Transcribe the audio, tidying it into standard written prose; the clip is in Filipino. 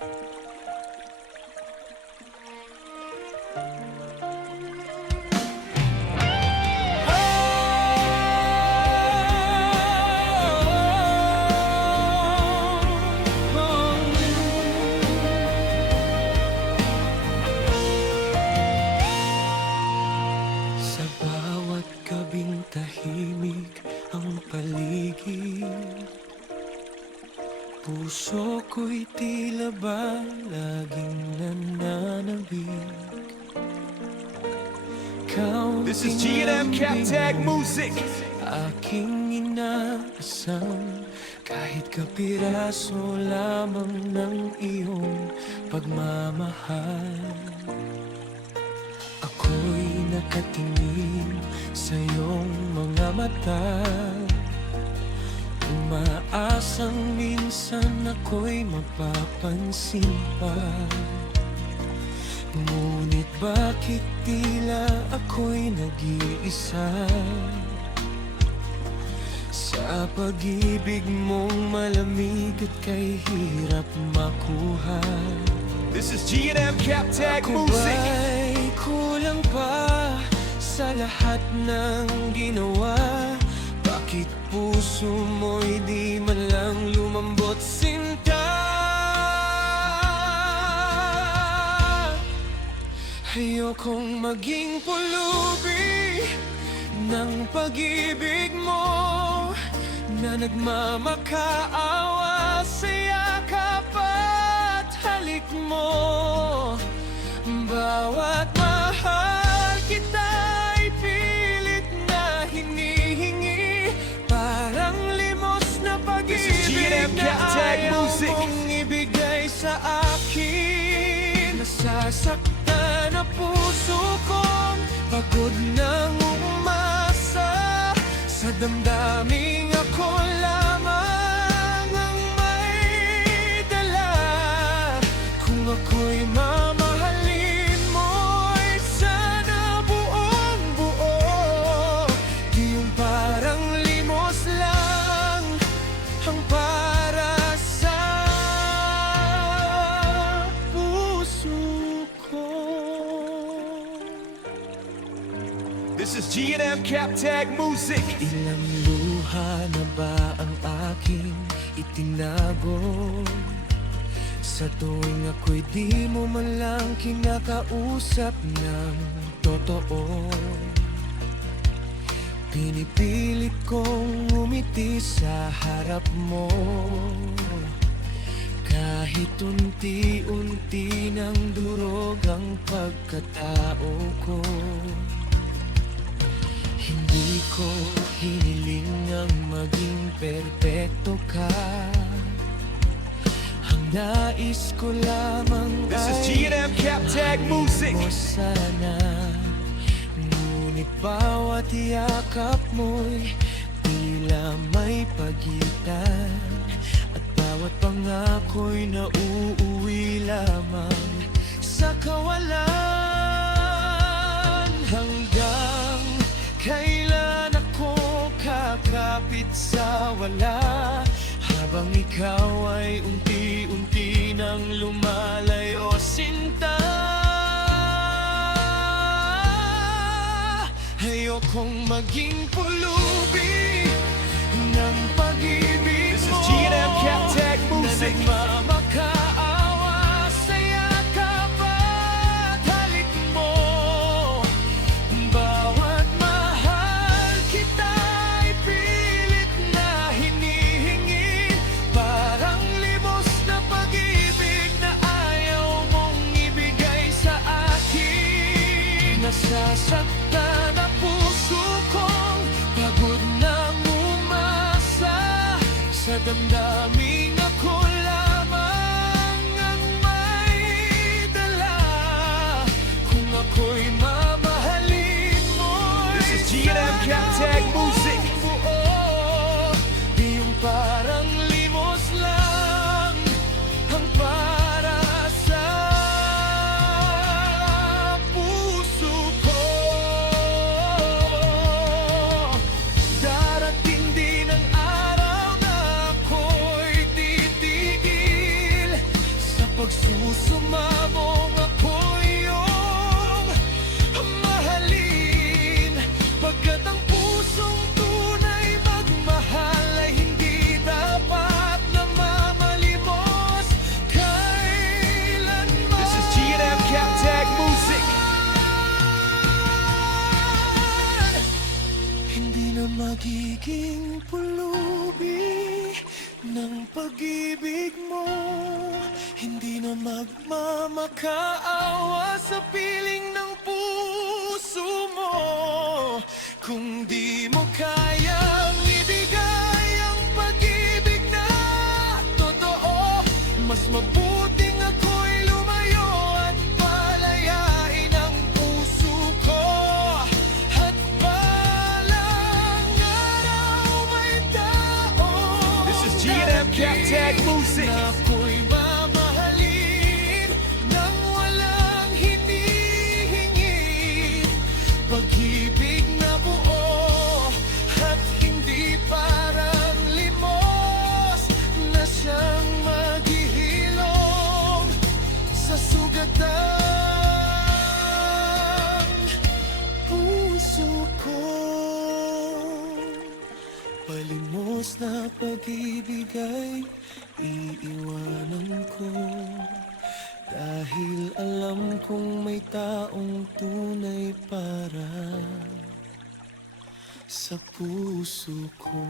Sa bawat gabing tahimik ang paligid, puso ko'y tila ba laging nananabik. This is G&M Captag Music. Aking inaasam, kahit kapiraso lamang ng iyong pagmamahal. Ako'y nakatingin sa iyong mga mata, umaasang minsan ako'y mapapansin pa. Ngunit bakit tila ako'y nag-iisa sa pag-ibig mong malamig at kay hirap makuha? This is G&M Captag Ako Music. ba'y kulang pa sa lahat ng ginawa? Bakit puso mo'y di man lang lumambot, sinta? Ayokong maging pulubi ng pag-ibig mo na nagmamakaawa sa yakap at halik mo. Bawat mahal kita'y pilit na hinihingi, parang limos na This is pag-ibig G&M na Captag ayaw Music. mong ibigay sa akin. Nasasaktan na puso kong pagod nang umasa sa damdaming ako lamang ang may dala. Kung ako'y mamahalin mo'y sana buong buo, di yung parang limos lang ang para sa puso ko. This is G&M Captag Music. Ilang luha na ba ang aking itinago? Sa tuwing ako'y di mo man lang kinakausap ng totoo, pinipilit kong umiti sa harap mo, kahit unti-unti nang durog ang pagkatao ko. Hindi ko hiniling ang maging perpekto ka. Ang nais ko lamang This is ay G&M Captag Music. mahalin mo sana. Ngunit bawat yakap mo'y tila may pagitan, at bawat pangako'y nauuwi lamang sa kawalan. Hanggang kailan ako kakapit sa wala, habang ikaw ay unti-unti nang lumalayo, sinta? Ayokong maging pulubi ng pag-ibig This is mo G&M Captag Music. na nagmamakaawa sa yakap at halik mo. Bawat mahal kita'y pilit na hinihingi, parang limos na pag-ibig na ayaw mong ibigay sa akin. Nasasaktan na puso kong pagod nang umasa sa damdaming ako lamang ang may dala. Kung ako'y mamahalin mo'y This is G&M Captag Music. buo, di yung parang limos lang ang para sa puso ko. Darating din ang araw na ako'y Pagsusumamong ako iyong mahalin, pagkat ang pusong tunay magmahal ay hindi dapat na mamalimos kailanman. This is G&M Captag Music. Hindi na magiging pulubi ng pag-ibig mo, hindi na magmamakaawa sa piling ng puso mo. Kung di mo kayang ibigay ang pag-ibig na totoo, mas mabuting ako'y lumayo at palayain ang puso ko. At balang araw may tao This is G&M Captag Music. na ako'y mamahalin nang walang hinihingi. Pag-ibig na buo at hindi parang limos na siyang maghihilom sa sugatang puso ko. Palimos na pag-ibig ay iiwanan ko, dahil alam kong may taong tunay para sa puso ko.